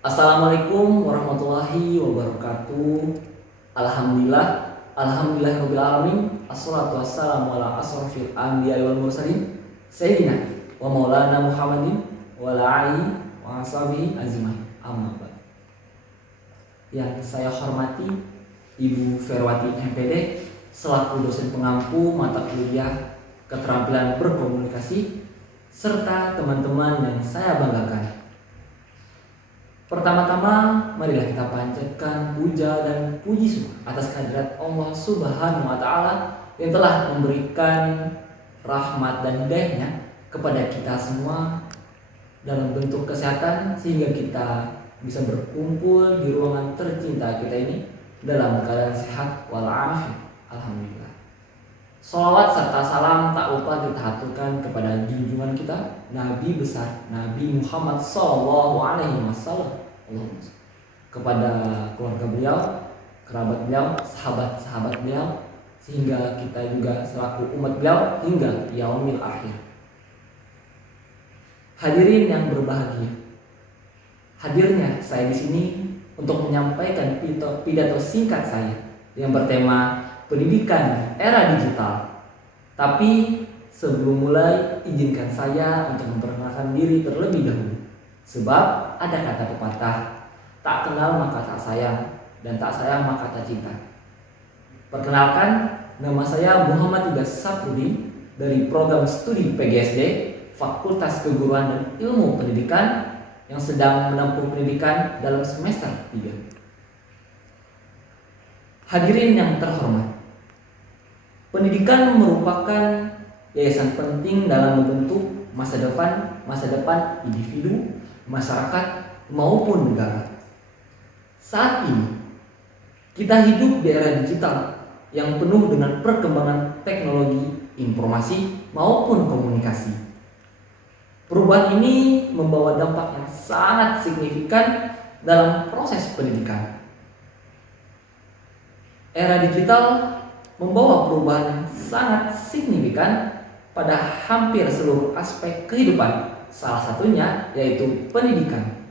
Assalamualaikum warahmatullahi wabarakatuh. Alhamdulillahirabbil alamin. Assalatu wassalamu ala asrofil anbiya'i wal mursalin sayyidina wa maulana Muhammadin wa ala alihi wa ashabihi ajmain. Amma ba'd. Yang saya hormati Ibu Ferwati MPD selaku dosen pengampu mata kuliah keterampilan berkomunikasi serta teman-teman yang saya banggakan. Pertama-tama, marilah kita panjatkan puja dan puji syukur atas kehadirat Allah Subhanahu wa Ta'ala yang telah memberikan rahmat dan hidayahnya kepada kita semua dalam bentuk kesehatan sehingga kita bisa berkumpul di ruangan tercinta kita ini dalam keadaan sehat walafiat. Alhamdulillah. Sholawat serta salam tak lupa kita haturkan kepada junjungan kita Nabi besar Nabi Muhammad SAW, kepada keluarga beliau, kerabat beliau, sahabat-sahabat beliau, sehingga kita juga selaku umat beliau hingga yaumil akhir. Hadirin yang berbahagia, hadirnya saya di sini untuk menyampaikan pidato singkat saya yang bertema pendidikan era digital. Tapi sebelum mulai, izinkan saya untuk memperkenalkan diri terlebih dahulu. Sebab ada kata pepatah, tak kenal maka tak sayang, dan tak sayang maka tak cinta. Perkenalkan, nama saya Muhammad Igas Saprudin dari program studi PGSD Fakultas Keguruan dan Ilmu Pendidikan yang sedang menempuh pendidikan dalam semester 3. Hadirin yang terhormat, pendidikan merupakan yayasan penting dalam membentuk masa depan individu, masyarakat maupun negara. Saat ini kita hidup di era digital yang penuh dengan perkembangan teknologi, informasi maupun komunikasi. Perubahan ini membawa dampak yang sangat signifikan dalam proses pendidikan. Era digital membawa perubahan yang sangat signifikan pada hampir seluruh aspek kehidupan. Salah satunya yaitu pendidikan.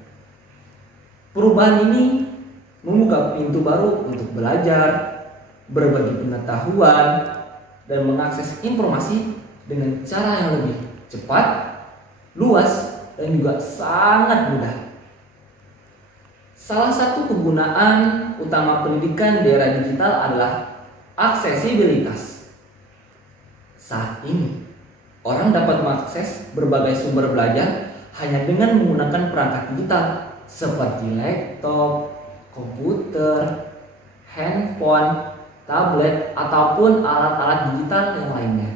Perubahan ini membuka pintu baru untuk belajar, berbagi pengetahuan, dan mengakses informasi dengan cara yang lebih cepat, luas, dan juga sangat mudah. Salah satu kegunaan utama pendidikan di era digital adalah aksesibilitas. Saat ini orang dapat mengakses berbagai sumber belajar hanya dengan menggunakan perangkat digital seperti laptop, komputer, handphone, tablet, ataupun alat-alat digital yang lainnya.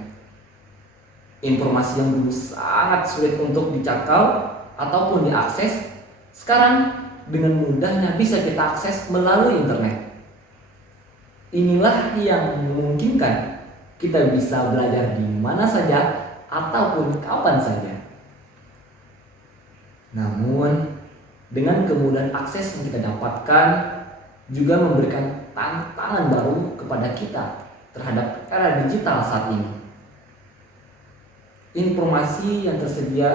Informasi yang dulu sangat sulit untuk dicakal ataupun diakses, sekarang dengan mudahnya bisa kita akses melalui internet. Inilah yang memungkinkan kita bisa belajar di mana saja ataupun kapan saja. Namun, dengan kemudahan akses yang kita dapatkan juga memberikan tantangan baru kepada kita terhadap era digital saat ini. Informasi yang tersedia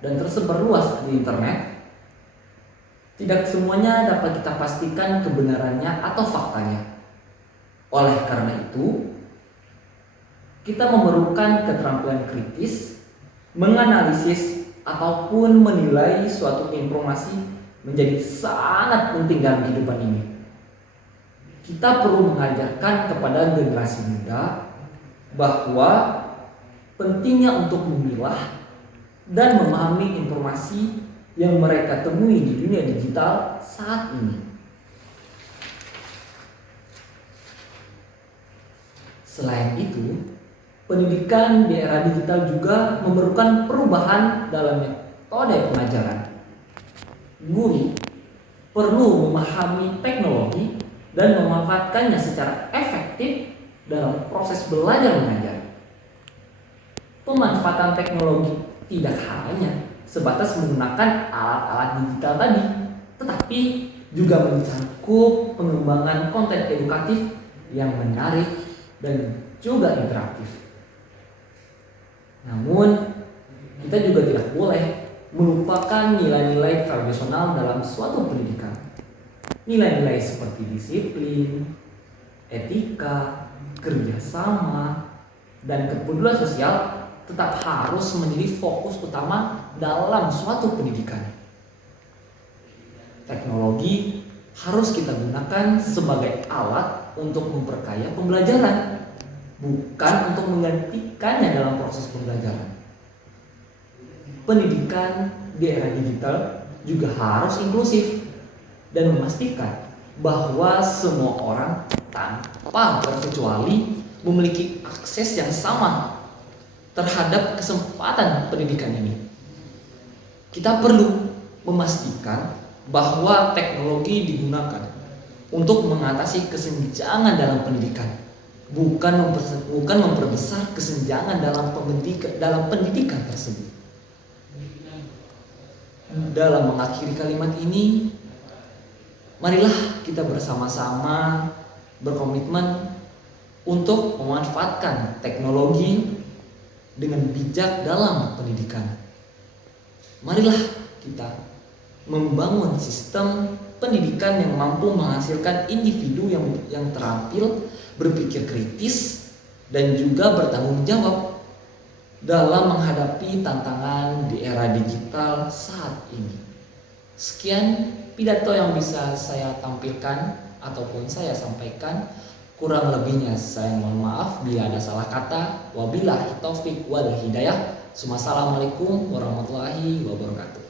dan tersebar luas di internet tidak semuanya dapat kita pastikan kebenarannya atau faktanya. Oleh karena itu, kita memerlukan keterampilan kritis, menganalisis ataupun menilai suatu informasi menjadi sangat penting dalam kehidupan ini. Kita perlu mengajarkan kepada generasi muda bahwa pentingnya untuk memilah dan memahami informasi yang mereka temui di dunia digital saat ini. Selain itu, pendidikan di era digital juga memerlukan perubahan dalam metode pengajaran. Guru perlu memahami teknologi dan memanfaatkannya secara efektif dalam proses belajar mengajar. Pemanfaatan teknologi tidak hanya sebatas menggunakan alat-alat digital tadi, tetapi juga mencakup pengembangan konten edukatif yang menarik dan juga interaktif. Namun, kita juga tidak boleh melupakan nilai-nilai tradisional dalam suatu pendidikan. Nilai-nilai seperti disiplin, etika, kerjasama, dan kepedulian sosial tetap harus menjadi fokus utama dalam suatu pendidikan. Teknologi harus kita gunakan sebagai alat untuk memperkaya pembelajaran, bukan untuk menggantikannya dalam proses pembelajaran. Pendidikan di era digital juga harus inklusif dan memastikan bahwa semua orang tanpa terkecuali memiliki akses yang sama terhadap kesempatan pendidikan ini. Kita perlu memastikan bahwa teknologi digunakan untuk mengatasi kesenjangan dalam pendidikan, bukan memperbesar kesenjangan dalam pendidikan tersebut. Dalam mengakhiri kalimat ini, marilah kita bersama-sama berkomitmen untuk memanfaatkan teknologi dengan bijak dalam pendidikan. Marilah kita membangun sistem pendidikan yang mampu menghasilkan individu yang terampil, berpikir kritis, dan juga bertanggung jawab dalam menghadapi tantangan di era digital saat ini. Sekian pidato yang bisa saya tampilkan ataupun saya sampaikan. Kurang lebihnya saya mohon maaf bila ada salah kata. Wabillahi taufik wal hidayah. Assalamualaikum warahmatullahi wabarakatuh.